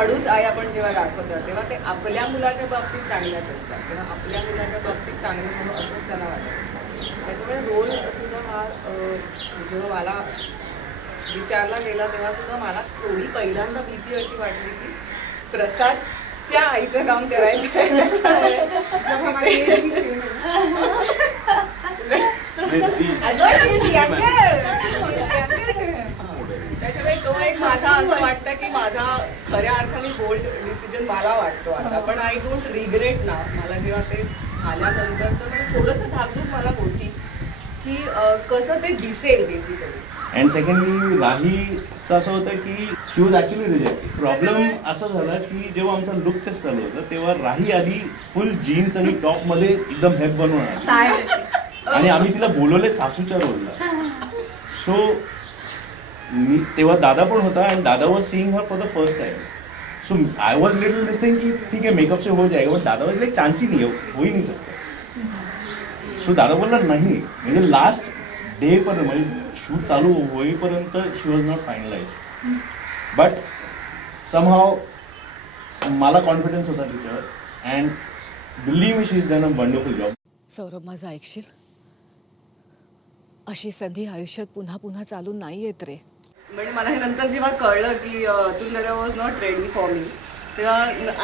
खडूस आई आपण जेव्हा दाखवतो तेव्हा ते आपल्या मुलाच्या बाबतीत चांगल्याच असतात किंवा आपल्या मुलाच्या बाबतीत चांगलं म्हणून असंच त्यांना वाटत असतं. त्याच्यामुळे रोल सुद्धा हा जेव्हा मला विचारला गेला तेव्हा सुद्धा मला थोडी पहिल्यांदा भीती अशी वाटली की प्रसादच्या आईचं काम करायचं त्याच्यामुळे तो एक माझा असं वाटतं की माझा खऱ्या अर्थाने बोल्ड डिसिजन मला वाटतो आता. पण आय डोंट रिग्रेट ना. मला जेव्हा ते झाल्यानंतरचं पण थोडंसं धाकधूक मला होती की कसं ते दिसेल बेसिकली. अँड सेकंडली राहीचं असं होतं की शी वॉज ॲक्च्युली रिजेक्टेड. प्रॉब्लेम असं झाला की जेव्हा आमचा लुक टेस्ट चालू होतं तेव्हा राही आधी फुल जीन्स आणि टॉपमध्ये एकदम हेप बनवून आली आणि आम्ही तिला बोलवले सासूच्या रोलला. सो मी तेव्हा दादा पण होता आणि दादा was seeing her for the first time. So I was little this thing की ठीक है मेकअप से हो जाएगा. बट दादा वॉज लाइक चांस ही नहीं है, हो ही नहीं सकता. सो दादा बोलला नाही. म्हणजे लास्ट डे पर्यंत म्हणजे शूट चालू होईपर्यंत she was not finalise. But somehow मला कॉन्फिडन्स होता तिच्यावर and believe me she is done a wonderful job. Saurabh माझं ऐकशील, अशी संधी आयुष्यात पुन्हा पुन्हा चालून नाही येत रे. म्हणजे मला हे नंतर जेव्हा कळलं की अतुल दादा was not ready for me तेव्हा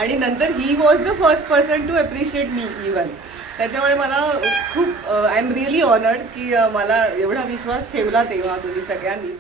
आणि नंतर he was the first person to appreciate me even. त्याच्यामुळे मला खूप आय एम रिअली ऑनर्ड की मला एवढा विश्वास ठेवला तेव्हा तुम्ही सगळ्यांनीच.